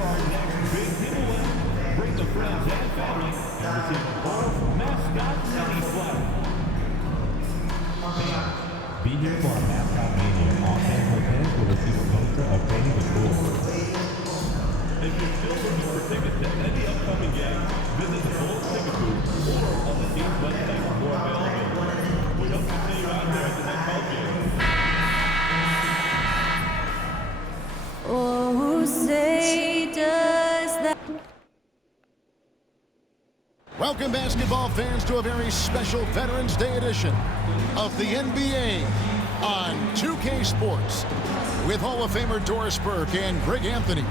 our next big giveaway, bring the friends and family to see the Bulls mascot mini flight. Be here for our mascot mania. All fans and fans will receive a poster of Benny the Bull. If you're still looking for tickets to any upcoming games, visit the Bulls ticket booth or on the team's website for more availability. We hope to see you out there at the next home game. Oh, say does that. Welcome, basketball fans, to a very special Veterans Day edition of the NBA on 2K Sports with Hall of Famer Doris Burke and Greg Anthony.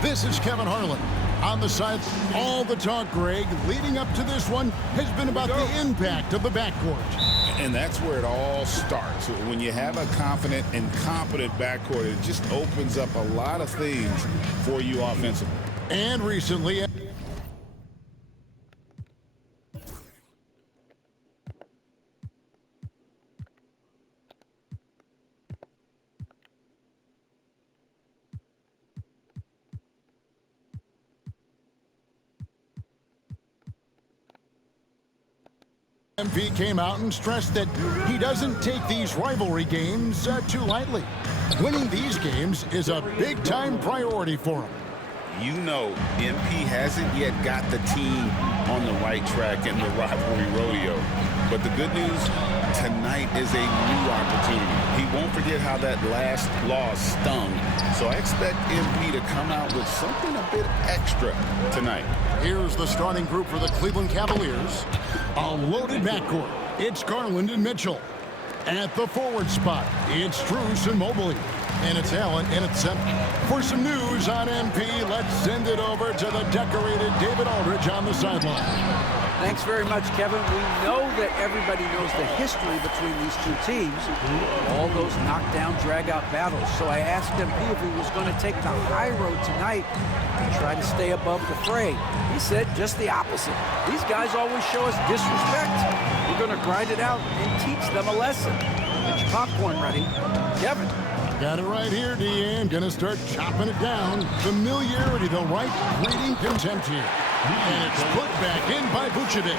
This is Kevin Harlan on the side. All the talk, Greg, leading up to this one has been about the impact of the backcourt. And that's where it all starts. When you have a confident and competent backcourt, it just opens up a lot of things for you offensively. And recently, MP came out and stressed that he doesn't take these rivalry games too lightly. Winning these games is a big-time priority for him. You know, MP hasn't yet got the team on the right track in the rivalry rodeo. But the good news, tonight is a new opportunity. He won't forget how that last loss stung. So I expect MP to come out with something a bit extra tonight. Here's the starting group for the Cleveland Cavaliers. A loaded backcourt. It's Garland and Mitchell. At the forward spot, it's Strus and Mobley. And it's Allen and it's center. For some news on MP, let's send it over to the decorated David Aldridge on the sideline. Thanks very much, Kevin. We know that everybody knows the history between these two teams, all those knockdown, drag-out battles. So I asked MP if he was going to take the high road tonight and try to stay above the fray. He said just the opposite. These guys always show us disrespect. We're going to grind it out and teach them a lesson. Get your popcorn ready. Kevin. Got it right here, Deanne. Gonna start chopping it down. Familiarity, the right, breeding contempt here. And it's put back in by Vucevic.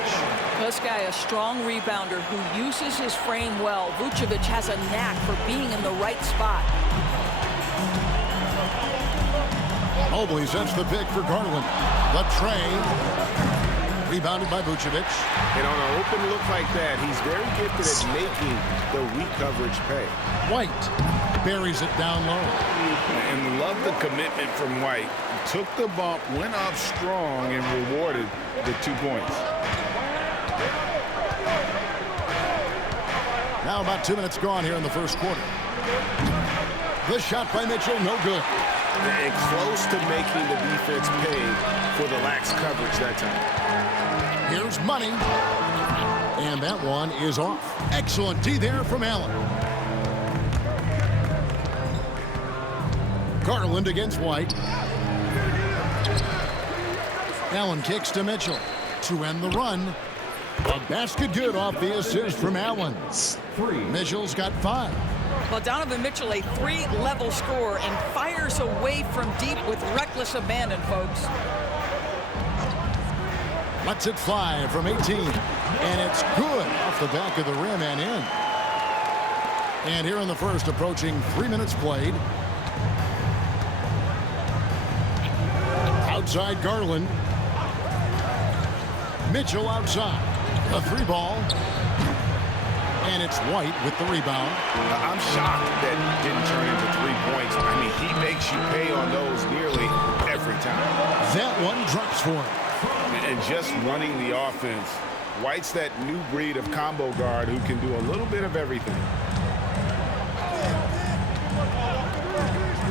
This guy, a strong rebounder who uses his frame well. Vucevic has a knack for being in the right spot. Mobley sets the pick for Garland. The tray. Rebounded by Vucevic. And on an open look like that, he's very gifted at making the weak coverage pay. White buries it down low. And love the commitment from White. Took the bump, went up strong, and rewarded the 2 points. Now about 2 minutes gone here in the first quarter. The shot by Mitchell, no good. And close to making the defense pay for the lax coverage that time. Here's Money. And that one is off. Excellent D there from Allen. Garland against White. Allen kicks to Mitchell to end the run. A basket good off the assist from Allen. Mitchell's got 5. Well, Donovan Mitchell, a 3-level scorer, and fires away from deep with reckless abandon, folks. Lets it fly from 18. And it's good off the back of the rim and in. And here in the first, approaching 3 minutes played. Outside Garland. Mitchell outside. A 3-ball. And it's White with the rebound. I'm shocked that didn't turn into 3 points. I mean, he makes you pay on those nearly every time. That one drops for him. And just running the offense, White's that new breed of combo guard who can do a little bit of everything.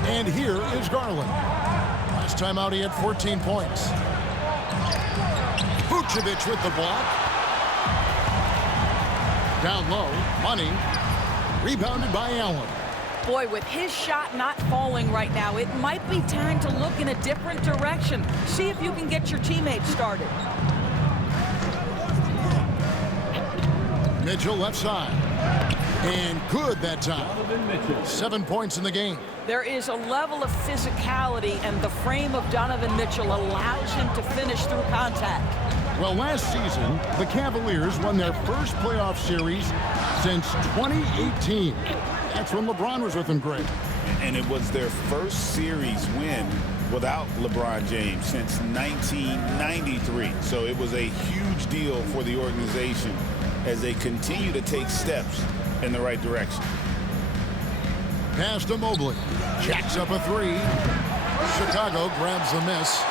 And here is Garland. Last time out, he had 14 points. Vucevic with the block. Down low, Money. Rebounded by Allen. Boy, with his shot not falling right now, it might be time to look in a different direction. See if you can get your teammates started. Mitchell left side. And good that time. 7 points in the game. There is a level of physicality, and the frame of Donovan Mitchell allows him to finish through contact. Well, last season, the Cavaliers won their first playoff series since 2018. That's when LeBron was with them, Greg. And it was their first series win without LeBron James since 1993. So it was a huge deal for the organization as they continue to take steps in the right direction. Pass to Mobley. Jacks up a three. Chicago grabs the miss.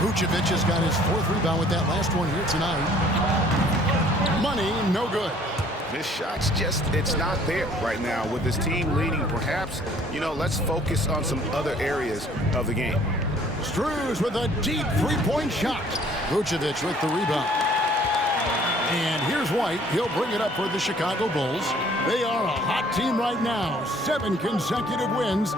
Vucevic has got his 4th rebound with that last one here tonight. Money, no good. This shot's just, it's not there right now with this team leading. Perhaps, let's focus on some other areas of the game. Struz with a deep 3-point shot. Vucevic with the rebound. And here's White. He'll bring it up for the Chicago Bulls. They are a hot team right now. 7 consecutive wins.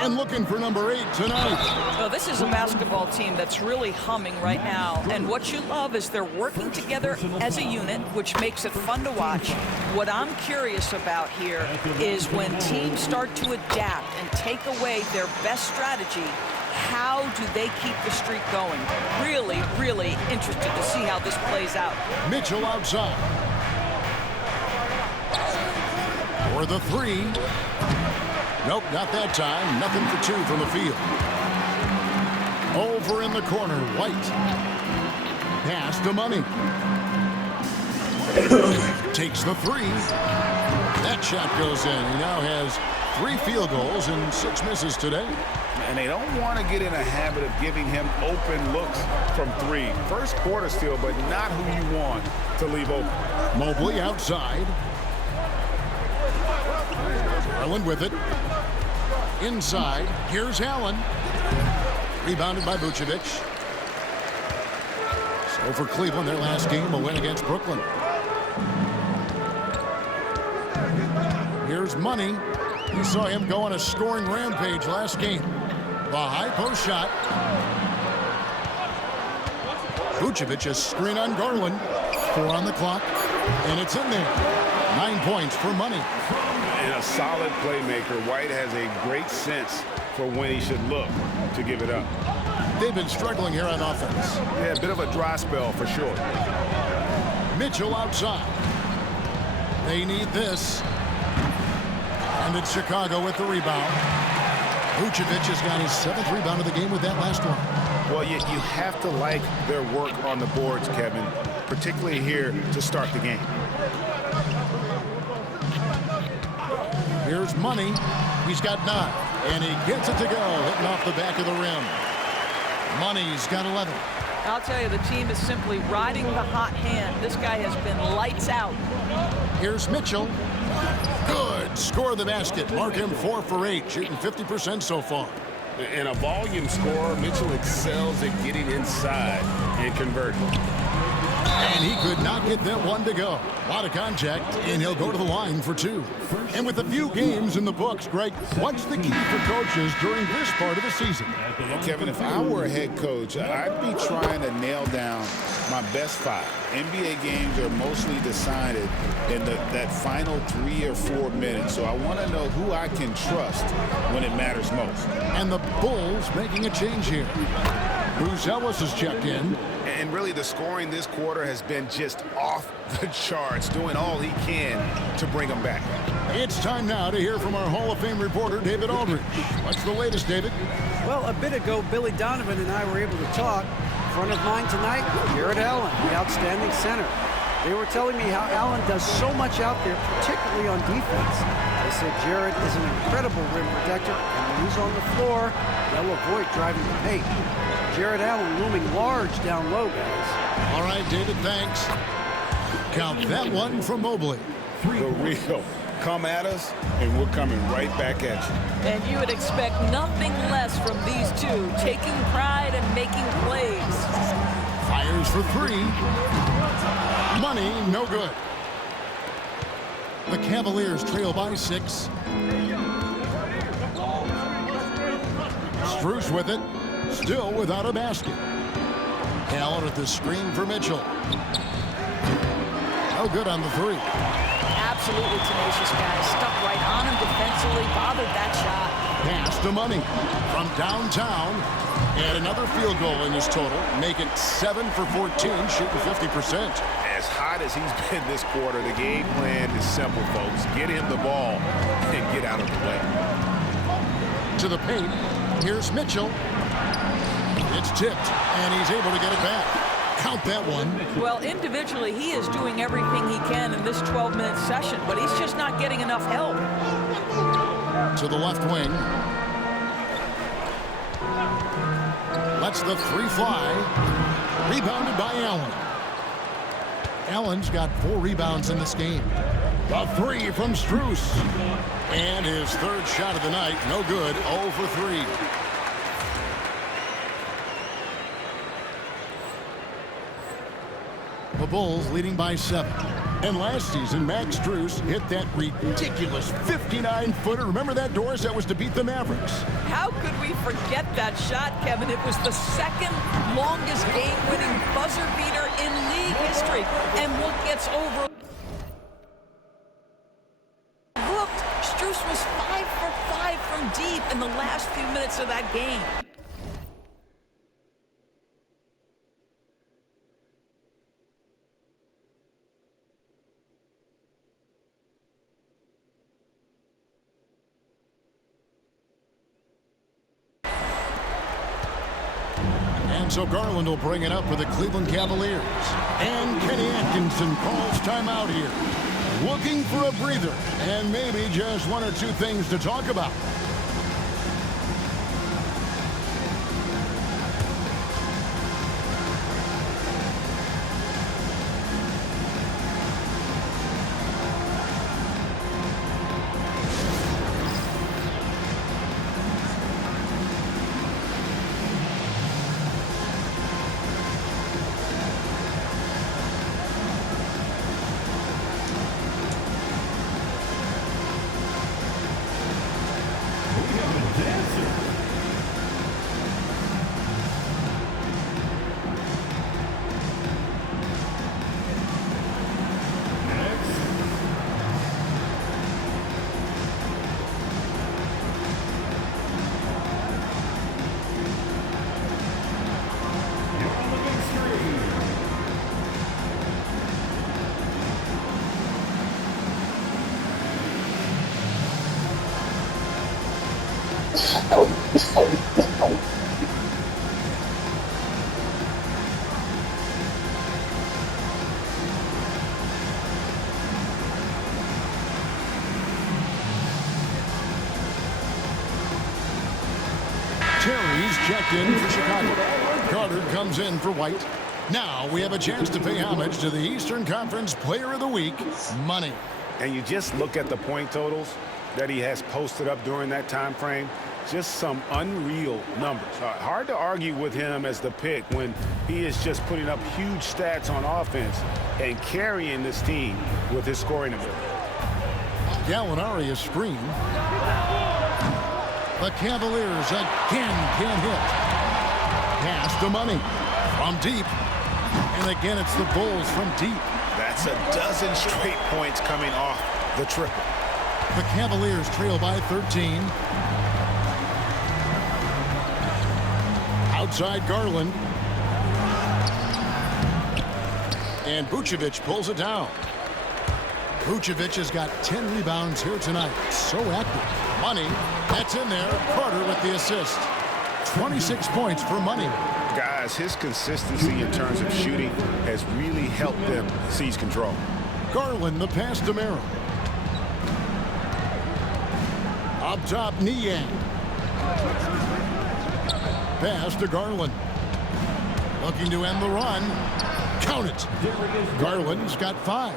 And looking for number 8 tonight. Well, this is a basketball team that's really humming right now. And what you love is they're working together as a unit, which makes it fun to watch. What I'm curious about here is when teams start to adapt and take away their best strategy, how do they keep the streak going? Really, really interested to see how this plays out. Mitchell outside. For the 3. Nope, not that time. Nothing for 2 from the field. Over in the corner, White. Pass to Money. Takes the 3. That shot goes in. He now has 3 field goals and 6 misses today. And they don't want to get in a habit of giving him open looks from 3. First quarter still, but not who you want to leave open. Mobley outside. Garland with it. Inside. Here's Allen. Rebounded by Vucevic. So for Cleveland, their last game, a win against Brooklyn. Here's Money. We saw him go on a scoring rampage last game. The high post shot. Vucevic a screen on Garland. 4 on the clock. And it's in there. 9 points for Money. And a solid playmaker. White has a great sense for when he should look to give it up. They've been struggling here on offense. Yeah, a bit of a dry spell for sure. Mitchell outside. They need this. And it's Chicago with the rebound. Vucevic has got his 7th rebound of the game with that last one. Well, you have to like their work on the boards, Kevin, particularly here to start the game. Here's Money. He's got 9. And he gets it to go, hitting off the back of the rim. Money's got 11. I'll tell you, the team is simply riding the hot hand. This guy has been lights out. Here's Mitchell. Good. Score the basket. Mark him 4 for 8, shooting 50% so far. And a volume scorer, Mitchell excels at getting inside and converting. And he could not get that one to go. A lot of contact, and he'll go to the line for 2. And with a few games in the books, Greg, what's the key for coaches during this part of the season? Kevin, if I were a head coach, I'd be trying to nail down my best 5. NBA games are mostly decided in that final 3 or 4 minutes, so I want to know who I can trust when it matters most. And the Bulls making a change here. Bruce Ellis has checked in. And really, the scoring this quarter has been just off the charts, doing all he can to bring them back. It's time now to hear from our Hall of Fame reporter, David Aldridge. What's the latest, David? Well, a bit ago, Billy Donovan and I were able to talk. Front of mind tonight, Jarrett Allen, the outstanding center. They were telling me how Allen does so much out there, particularly on defense. They said Jarrett is an incredible rim protector, and when he's on the floor, they'll avoid driving the paint. Jarrett Allen looming large down low, guys. All right, David, thanks. Count that one from Mobley. The real. Come at us, and we're coming right back at you. And you would expect nothing less from these two, taking pride and making plays. Fires for 3. Money, no good. The Cavaliers trail by 6. Strus with it. Still without a basket. Allen at the screen for Mitchell. No good on the 3. Absolutely tenacious guy. Stuck right on him defensively, bothered that shot. Pass to Money from downtown. And another field goal in his total. Make it 7 for 14, shooting 50%. As hot as he's been this quarter, the game plan is simple, folks. Get him the ball and get out of the way. To the paint. Here's Mitchell. It's tipped, and he's able to get it back. Count that one. Well, individually, he is doing everything he can in this 12-minute session, but he's just not getting enough help. To the left wing. Lets the three fly. Rebounded by Allen. Allen's got 4 rebounds in this game. The three from Strus. And his third shot of the night. No good. 0 for 3. The Bulls leading by 7. And last season, Max Strus hit that ridiculous 59-footer. Remember that, Doris? That was to beat the Mavericks. How could we forget that shot, Kevin? It was the second longest game-winning buzzer beater in league history. And what gets overlooked, Strus was 5 for 5 from deep in the last few minutes of that game. So Garland will bring it up for the Cleveland Cavaliers. And Kenny Atkinson calls timeout here. Looking for a breather and maybe just 1 or 2 things to talk about. Terry's checked in for Chicago. Carter comes in for White. Now we have a chance to pay homage to the Eastern Conference Player of the Week, Money. And you just look at the point totals that he has posted up during that time frame. Just some unreal numbers. Hard to argue with him as the pick when he is just putting up huge stats on offense and carrying this team with his scoring ability. Gallinari is screen. The Cavaliers again can't hit. Pass to Money from deep. And again, it's the Bulls from deep. That's a dozen straight points coming off the triple. The Cavaliers trail by 13. Outside Garland. And Vucevic pulls it down. Vucevic has got 10 rebounds here tonight. So active. Money, that's in there. Carter with the assist. 26 points for Money. Guys, his consistency in terms of shooting has really helped them seize control. Garland, the pass to Merrill. Up top, Niang. Pass to Garland. Looking to end the run. Count it. Garland's got 5.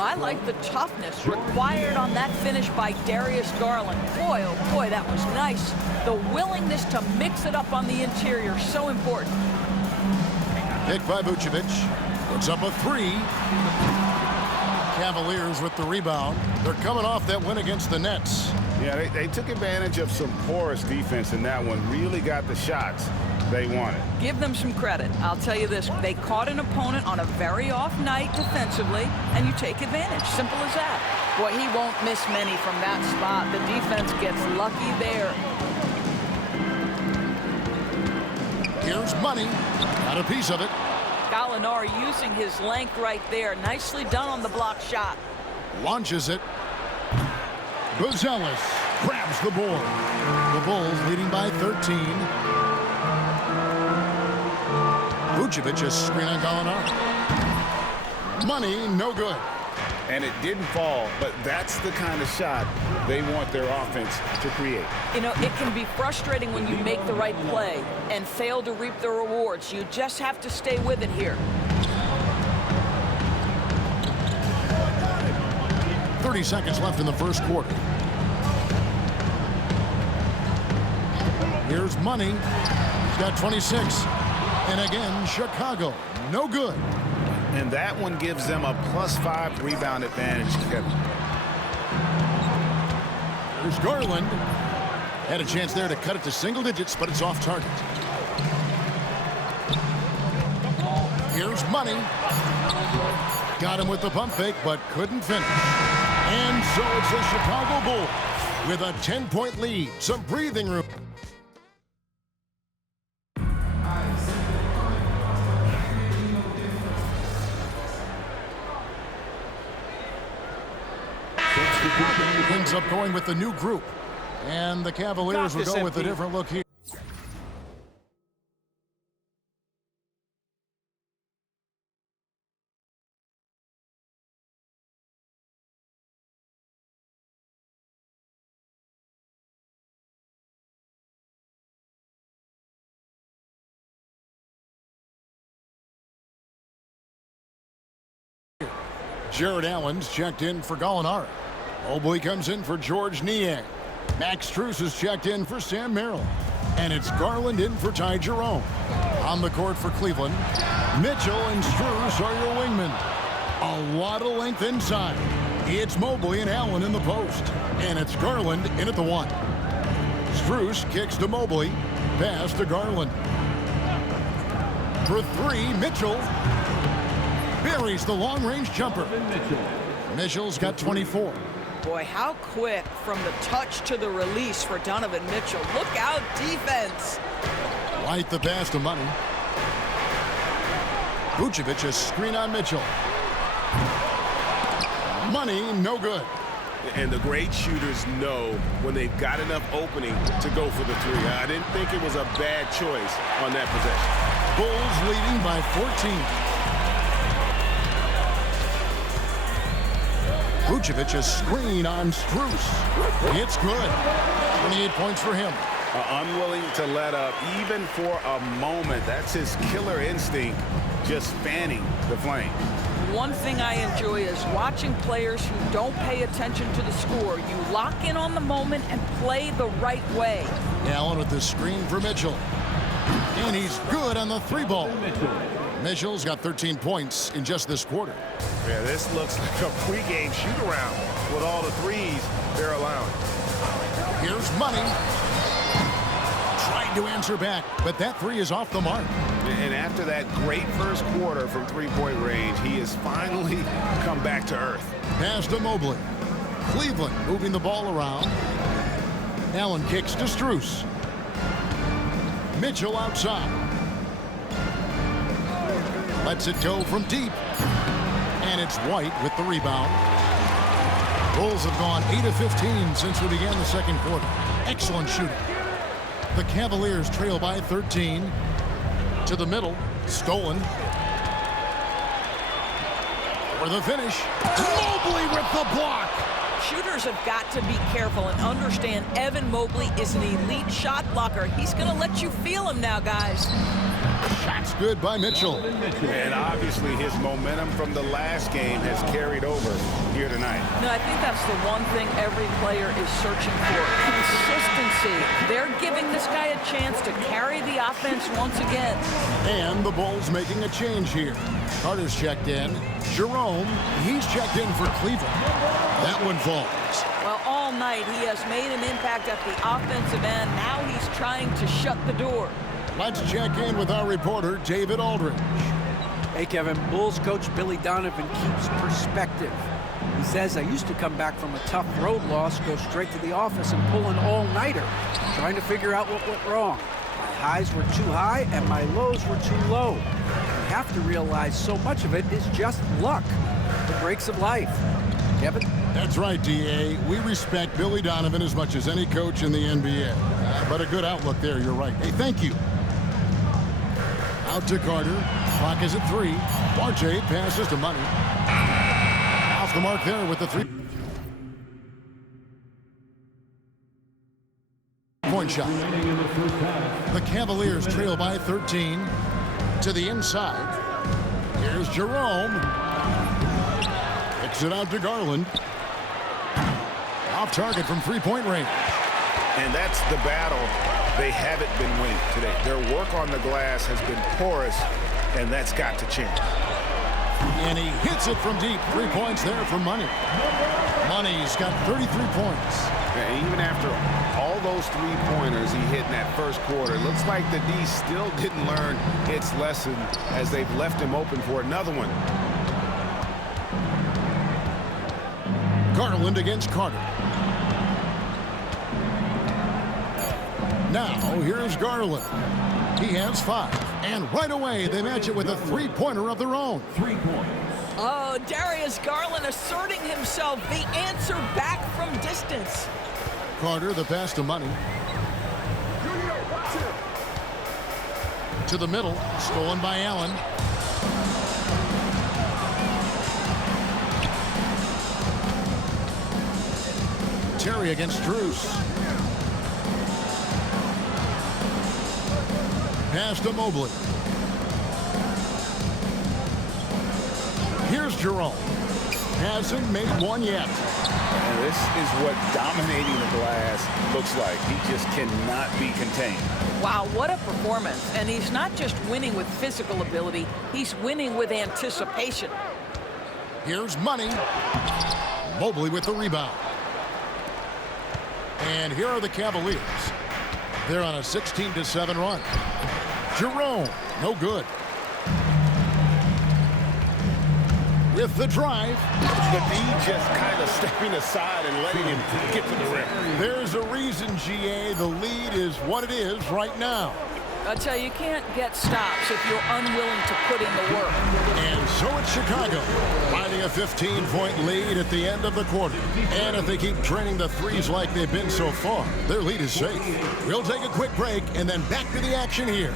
I like the toughness required on that finish by Darius Garland. Boy, oh boy, that was nice. The willingness to mix it up on the interior, so important. Pick by Vucevic. Puts up a 3. Cavaliers with the rebound. They're coming off that win against the Nets. Yeah, they took advantage of some porous defense in that one. Really got the shots they wanted. Give them some credit. I'll tell you this. They caught an opponent on a very off night defensively, and you take advantage. Simple as that. Boy, he won't miss many from that spot. The defense gets lucky there. Here's Money. Got a piece of it. Gallinari using his length right there. Nicely done on the block shot. Launches it. Buzelis grabs the board. The Bulls leading by 13. Vucevic is screen on Gallinari. Money, no good. And it didn't fall, but that's the kind of shot they want their offense to create. You know, it can be frustrating when you make the right play and fail to reap the rewards. You just have to stay with it here. 30 seconds left in the first quarter. Here's Money. He's got 26. And again, Chicago, no good. And that one gives them a +5 rebound advantage, Kevin. Here's Garland. Had a chance there to cut it to single digits, but it's off target. Here's Money. Got him with the pump fake, but couldn't finish. And so it's the Chicago Bulls with a 10-point lead. Some breathing room. Ends up going with the new group. And the Cavaliers will go with a different look here. Jared Allen's checked in for Gallinari. Mobley comes in for George Niang. Max Strus is checked in for Sam Merrill. And it's Garland in for Ty Jerome. On the court for Cleveland, Mitchell and Strus are your wingmen. A lot of length inside. It's Mobley and Allen in the post. And it's Garland in at the 1. Strus kicks to Mobley. Pass to Garland. For 3, Mitchell buries the long-range jumper. Mitchell's got 24. Boy, how quick from the touch to the release for Donovan Mitchell. Look out, defense. Right the pass to Money. Vucevic a screen on Mitchell. Money, no good. And the great shooters know when they've got enough opening to go for the 3. I didn't think it was a bad choice on that possession. Bulls leading by 14. Vucevic a screen on Strus. It's good. 28 points for him. Unwilling to let up even for a moment. That's his killer instinct, just fanning the flame. One thing I enjoy is watching players who don't pay attention to the score. You lock in on the moment and play the right way. Allen with the screen for Mitchell. And he's good on the 3-ball. Mitchell's got 13 points in just this quarter. Yeah, this looks like a pregame shoot-around with all the threes they're allowing. Here's Money. Tried to answer back, but that 3 is off the mark. And after that great first quarter from three-point range, he has finally come back to earth. Pass to Mobley. Cleveland moving the ball around. Allen kicks to Strus. Mitchell outside. Lets it go from deep. And it's White with the rebound. Bulls have gone 8 of 15 since we began the second quarter. Excellent shooting. The Cavaliers trail by 13. To the middle. Stolen. For the finish. Mobley with the block. Shooters have got to be careful and understand Evan Mobley is an elite shot blocker. He's going to let you feel him now, guys. Shot's good by Mitchell. And obviously his momentum from the last game has carried over here tonight. No, I think that's the one thing every player is searching for. Consistency. They're giving this guy a chance to carry the offense once again. And the Bulls making a change here. Carter's checked in. Jerome, he's checked in for Cleveland. That one falls. Well, all night he has made an impact at the offensive end. Now he's trying to shut the door. Let's check in with our reporter, David Aldridge. Hey, Kevin, Bulls coach Billy Donovan keeps perspective. He says, I used to come back from a tough road loss, go straight to the office and pull an all-nighter, trying to figure out what went wrong. My highs were too high and my lows were too low. You have to realize so much of it is just luck, the breaks of life. Kevin? That's right, D.A. We respect Billy Donovan as much as any coach in the NBA. But a good outlook there, you're right. Hey, thank you. Out to Carter. Clock is at 3. RJ passes to Money. Off the mark there with the 3-point shot. The Cavaliers trail by 13. To the inside. Here's Jerome. Kicks it out to Garland. Off target from 3-point range. And that's the battle they haven't been winning today. Their work on the glass has been porous, and that's got to change. And he hits it from deep. 3 points there for Money. Money's got 33 points. And even after all those 3-pointers he hit in that first quarter, it looks like the D still didn't learn its lesson as they've left him open for another one. Garland against Carter. Now, here's Garland. He has 5. And right away, they match it with a 3-pointer of their own. 3 points. Oh, Darius Garland asserting himself, the answer back from distance. Carter, the pass to Money. To the middle, stolen by Allen. Terry against Strus. Pass to Mobley. Here's Jerome. Hasn't made one yet. And this is what dominating the glass looks like. He just cannot be contained. Wow, what a performance. And he's not just winning with physical ability, he's winning with anticipation. Here's Money. Mobley with the rebound. And here are the Cavaliers. They're on a 16-7 run. Jerome, no good. With the drive. The D just kind of stepping aside and letting him get to the rim. There's a reason, GA. The lead is what it is right now. I tell you, you can't get stops if you're unwilling to put in the work. And so it's Chicago, finding a 15-point lead at the end of the quarter. And if they keep draining the threes like they've been so far, their lead is safe. We'll take a quick break and then back to the action here.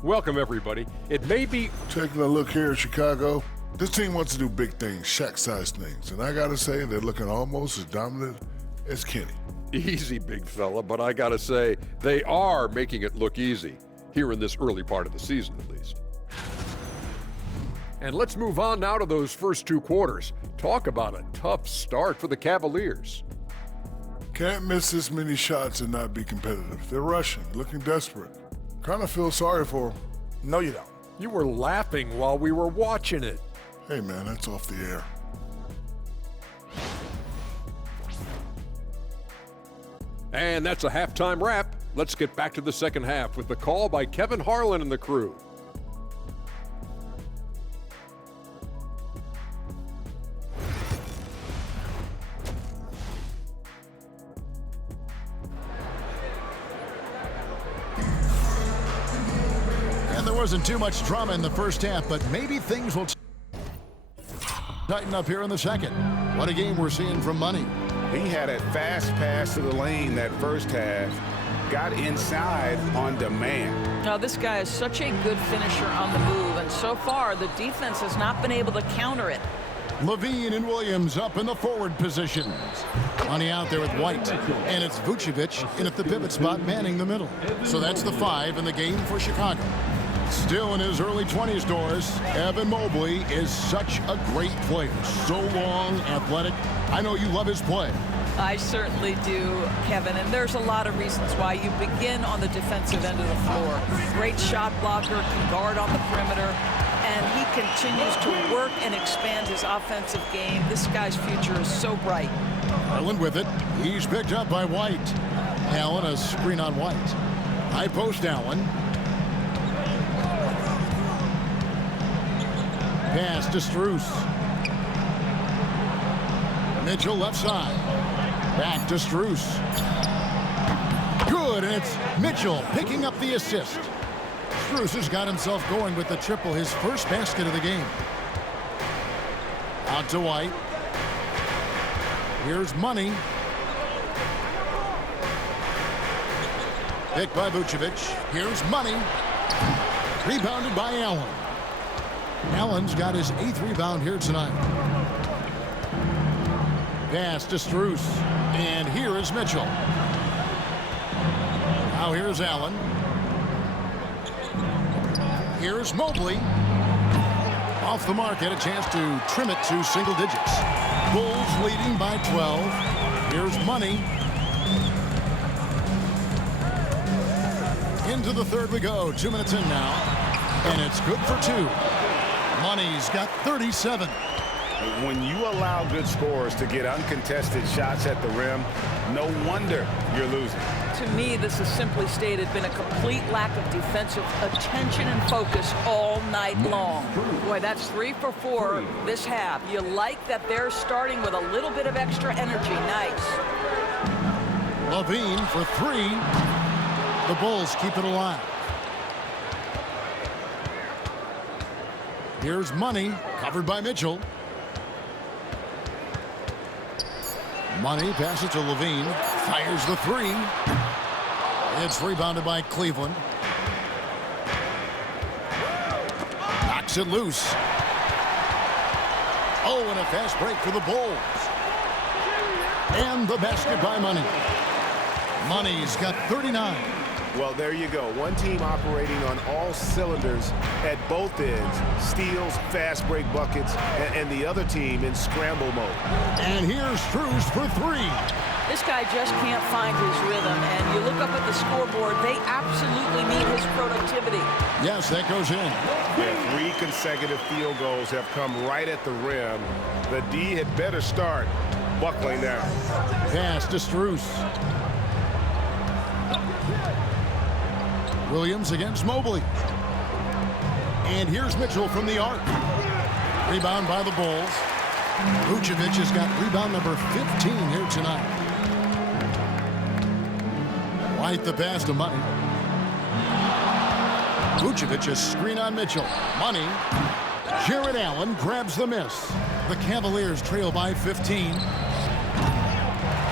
Welcome, everybody. It may be... Taking a look here at Chicago, this team wants to do big things, Shaq-sized things, and I gotta say they're looking almost as dominant as Kenny. Easy, big fella, but I gotta say, they are making it look easy, here in this early part of the season at least. And let's move on now to those first 2 quarters. Talk about a tough start for the Cavaliers. Can't miss this many shots and not be competitive. They're rushing, looking desperate. Kind of feel sorry for them. No, you don't. You were laughing while we were watching it. Hey, man, that's off the air. And that's a halftime wrap. Let's get back to the second half with the call by Kevin Harlan and the crew. There wasn't too much drama in the first half, but maybe things will tighten up here in the second. What a game we're seeing from Money. He had a fast pass to the lane that first half, got inside on demand. Now, this guy is such a good finisher on the move, and so far the defense has not been able to counter it. Levine and Williams up in the forward positions. Money out there with White, and it's Vucevic in at the pivot spot manning the middle. So that's the 5 in the game for Chicago. Still in his early 20s, Doris, Evan Mobley is such a great player. So long, athletic. I know you love his play. I certainly do, Kevin, and there's a lot of reasons why. You begin on the defensive end of the floor. Great shot blocker, can guard on the perimeter, and he continues to work and expand his offensive game. This guy's future is so bright. Garland with it. He's picked up by White. Allen, a screen on White. High post Allen. Pass to Strus. Mitchell left side. Back to Strus. Good, and it's Mitchell picking up the assist. Strus has got himself going with the triple, his first basket of the game. Out to White. Here's Money. Picked by Vucevic. Here's Money. Rebounded by Allen. Allen's got his 8th rebound here tonight. Pass to Strus. And here is Mitchell. Now here's Allen. Here's Mobley. Off the mark, had a chance to trim it to single digits. Bulls leading by 12. Here's Money. Into the third we go. 2 minutes in now. And it's good for 2. Money's got 37. When you allow good scorers to get uncontested shots at the rim, no wonder you're losing. To me, this is simply stated been a complete lack of defensive attention and focus all night long. Boy, that's 3 for 4 this half. You like that they're starting with a little bit of extra energy. Nice. Levine for 3. The Bulls keep it alive. Here's Money, covered by Mitchell. Money passes to Levine. Fires the 3. It's rebounded by Cleveland. Knocks it loose. Oh, and a fast break for the Bulls. And the basket by Money. Money's got 39. Well, there you go. One team operating on all cylinders at both ends. Steals, fast break buckets, and the other team in scramble mode. And here's Strus for 3. This guy just can't find his rhythm, and you look up at the scoreboard, they absolutely need his productivity. Yes, that goes in. Yeah, 3 consecutive field goals have come right at the rim. The D had better start buckling down. Pass to Strus. Williams against Mobley. And here's Mitchell from the arc. Rebound by the Bulls. Vucevic has got rebound number 15 here tonight. White the pass to Money. Vucevic a screen on Mitchell. Money. Jared Allen grabs the miss. The Cavaliers trail by 15.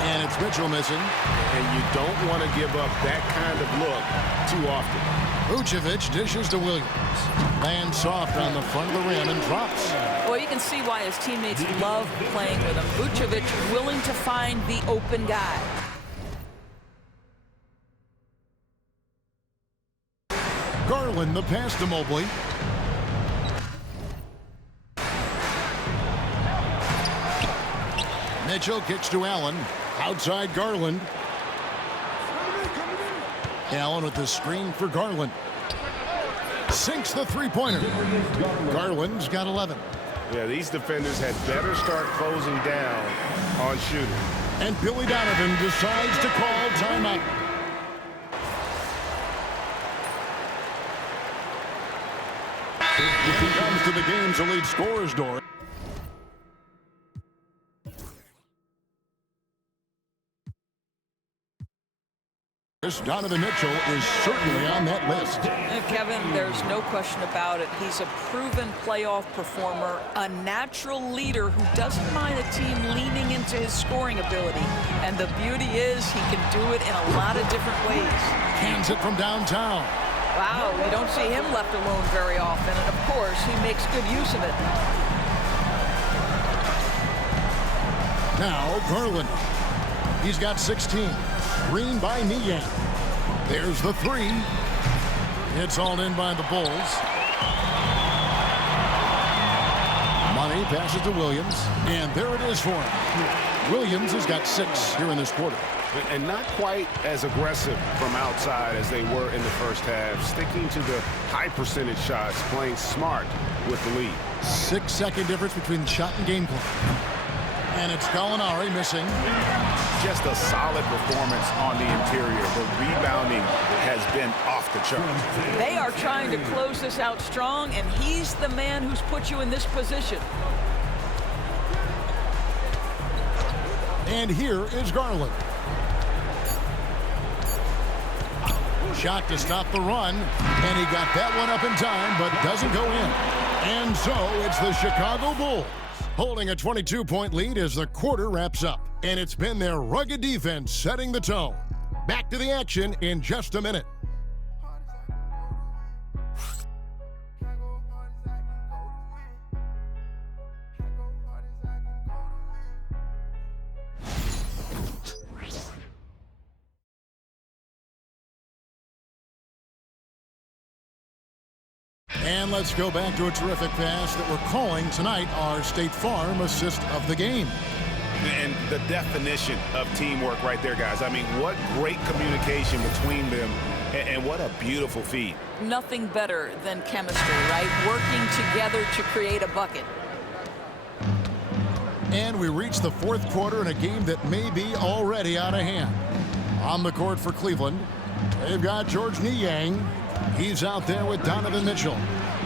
And it's Mitchell missing. And you don't want to give up that kind of look too often. Vucevic dishes to Williams. Lands soft on the front of the rim and drops. Well, you can see why his teammates love playing with him. Vucevic willing to find the open guy. Garland the pass to Mobley. Mitchell kicks to Allen. Outside Garland. Allen with the screen for Garland. Sinks the three-pointer. Garland's got 11. Yeah, these defenders had better start closing down on shooting. And Billy Donovan decides to call timeout. He comes to the game's elite scorers door. Donovan Mitchell is certainly on that list. Kevin, there's no question about it. He's a proven playoff performer, a natural leader who doesn't mind a team leaning into his scoring ability. And the beauty is he can do it in a lot of different ways. Cans it from downtown. Wow, we don't see him left alone very often. And of course, he makes good use of it. Now Garland. He's got 16. Green by Niang. There's the 3. It's all in by the Bulls. Money passes to Williams. And there it is for him. Williams has got 6 here in this quarter. And not quite as aggressive from outside as they were in the first half, sticking to the high percentage shots, playing smart with the lead. 6-second difference between shot and game clock. And it's Gallinari missing. Just a solid performance on the interior. The rebounding has been off the charts. They are trying to close this out strong, and he's the man who's put you in this position. And here is Garland. Shot to stop the run, and he got that one up in time, but doesn't go in. And so it's the Chicago Bulls holding a 22-point lead as the quarter wraps up. And it's been their rugged defense setting the tone. Back to the action in just a minute. And let's go back to a terrific pass that we're calling tonight our State Farm assist of the game. And the definition of teamwork right there, guys. I mean, what great communication between them, and what a beautiful feed. Nothing better than chemistry, right? Working together to create a bucket. And we reach the fourth quarter in a game that may be already out of hand. On the court for Cleveland, they've got Georges Niang. He's out there with Donovan Mitchell.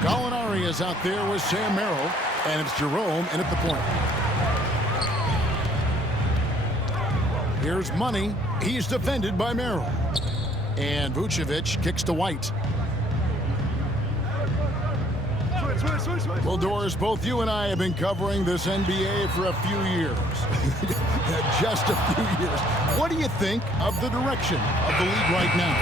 Gallinari is out there with Sam Merrill. And it's Jerome in at the point. Here's Money. He's defended by Merrill. And Vucevic kicks to White. Well, Doris, both you and I have been covering this NBA for a few years. Just a few years. What do you think of the direction of the league right now?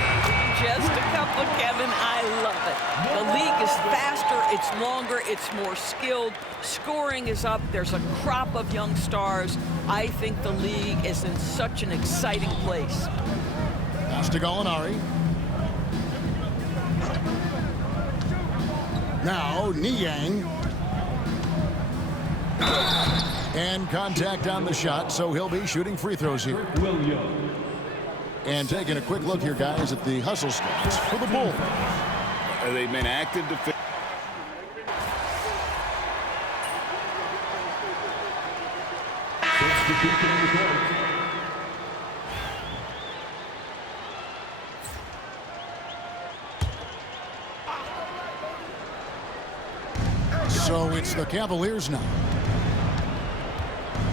Just a couple, Kevin. I love it. The league is faster, it's longer, it's more skilled. Scoring is up. There's a crop of young stars. I think the league is in such an exciting place. Pass to Gallinari. Now, Niang. And contact on the shot, so he'll be shooting free throws here. And taking a quick look here, guys, at the hustle stats for the Bulls. They've been active defense. So it's the Cavaliers now.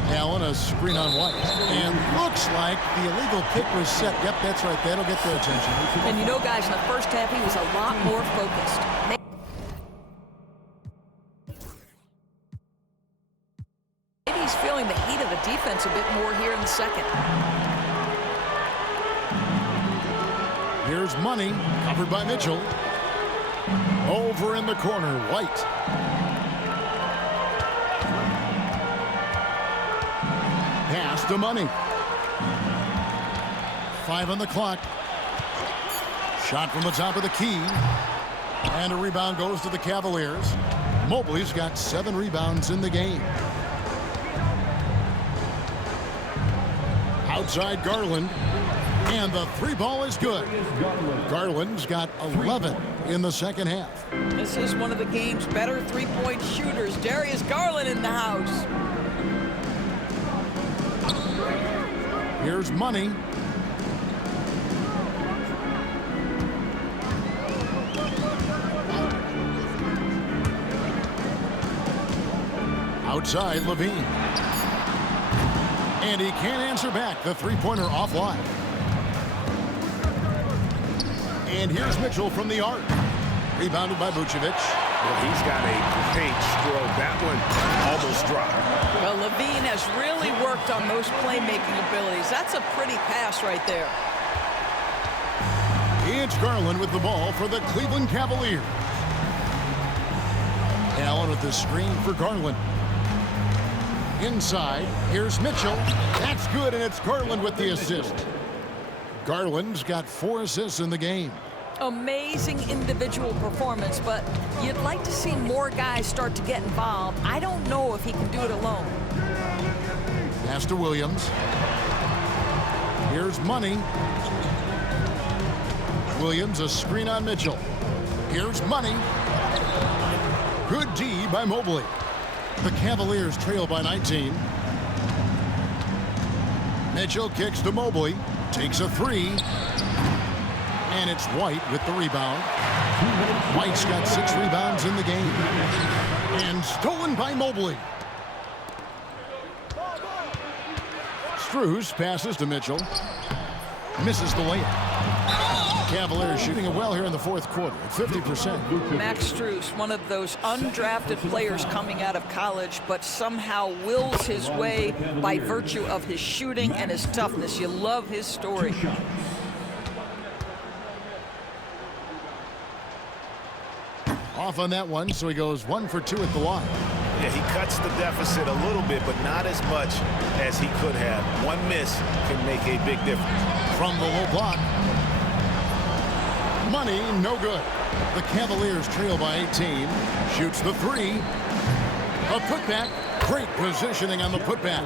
Allen, a screen on White. And looks like the illegal kick was set. Yep, that's right. That'll get their attention. And you know, guys, in the first half, he was a lot more focused. Maybe he's feeling the heat of the defense a bit more here in the second. Here's Money, covered by Mitchell. Over in the corner, White. Pass to Money. 5 on the clock. Shot from the top of the key. And a rebound goes to the Cavaliers. Mobley's got 7 rebounds in the game. Outside Garland. And the 3-ball is good. Garland's got 11 in the second half. This is one of the game's better three-point shooters. Darius Garland in the house. Here's Money. Outside Levine. And he can't answer back. The three-pointer offline. And here's Mitchell from the arc. Rebounded by Vucevic. Well, he's got a great stroke. That one almost dropped. Well, Levine has really worked on those playmaking abilities. That's a pretty pass right there. It's Garland with the ball for the Cleveland Cavaliers. Allen with the screen for Garland. Inside, here's Mitchell. That's good, and it's Garland with the assist. Garland's got 4 assists in the game. Amazing individual performance, but you'd like to see more guys start to get involved. I don't know if he can do it alone. Pass to Williams. Here's Money. Williams, a screen on Mitchell. Here's Money. Good D by Mobley. The Cavaliers trail by 19. Mitchell kicks to Mobley. Takes a three. And it's White with the rebound. White's got 6 rebounds in the game. And stolen by Mobley. Strus passes to Mitchell. Misses the layup. Cavaliers shooting it well here in the fourth quarter at 50%. Max Strus, one of those undrafted players coming out of college, but somehow wills his way by virtue of his shooting and his toughness. You love his story. Off on that one, so he goes 1 for 2 at the line. Yeah, he cuts the deficit a little bit, but not as much as he could have. One miss can make a big difference. From the low block. Money, no good. The Cavaliers trail by 18. Shoots the three. A putback. Great positioning on the putback.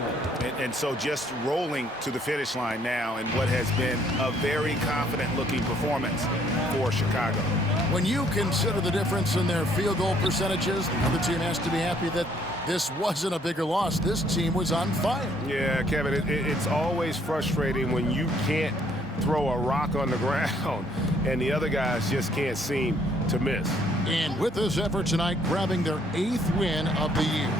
And so just rolling to the finish line now in what has been a very confident-looking performance for Chicago. When you consider the difference in their field goal percentages, the other team has to be happy that this wasn't a bigger loss. This team was on fire. Yeah, Kevin, it's always frustrating when you can't throw a rock on the ground and the other guys just can't seem to miss. And with this effort tonight, grabbing their 8th win of the year.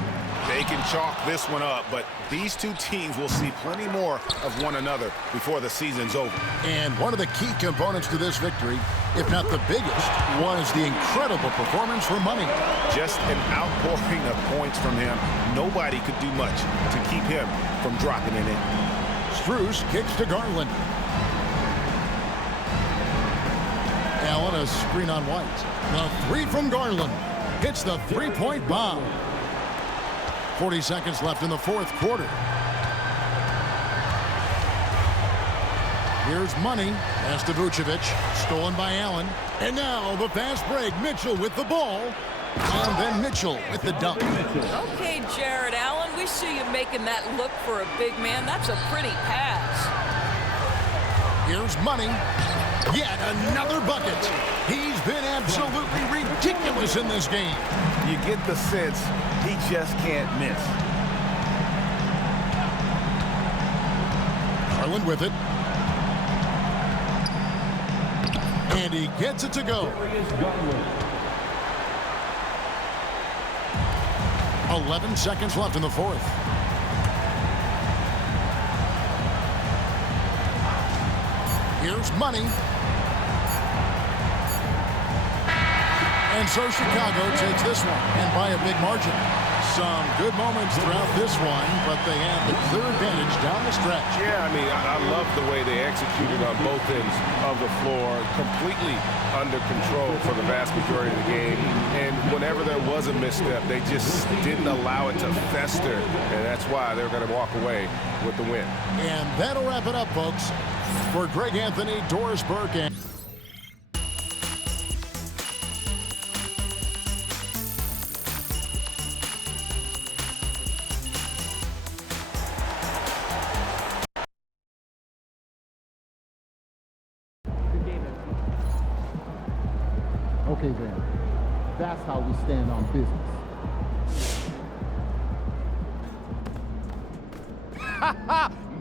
They can chalk this one up, but these two teams will see plenty more of one another before the season's over. And one of the key components to this victory, if not the biggest, was the incredible performance from Money. Just an outpouring of points from him. Nobody could do much to keep him from dropping it in. Strus kicks to Garland. Allen, a screen on White. The three from Garland. Hits the three-point bomb. 40 seconds left in the fourth quarter. Here's Money. Pass to Vucevic. Stolen by Allen. And now the fast break. Mitchell with the ball. And then Mitchell with the dunk. Okay, Jared Allen, we see you making that look for a big man. That's a pretty pass. Here's Money. Yet another bucket. He's been absolutely ridiculous in this game. You get the sense he just can't miss. Garland with it. And he gets it to go. 11 seconds left in the fourth. Here's Money. And so Chicago takes this one, and by a big margin. Some good moments throughout this one, but they have the clear advantage down the stretch. Yeah, I mean, I love the way they executed on both ends of the floor, completely under control for the vast majority of the game. And whenever there was a misstep, they just didn't allow it to fester, and that's why they're going to walk away with the win. And that'll wrap it up, folks. For Greg Anthony, Doris Burke, and Okay, then. That's how we stand on business.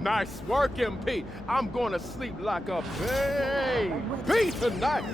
Nice work, MP. I'm going to sleep like a baby tonight.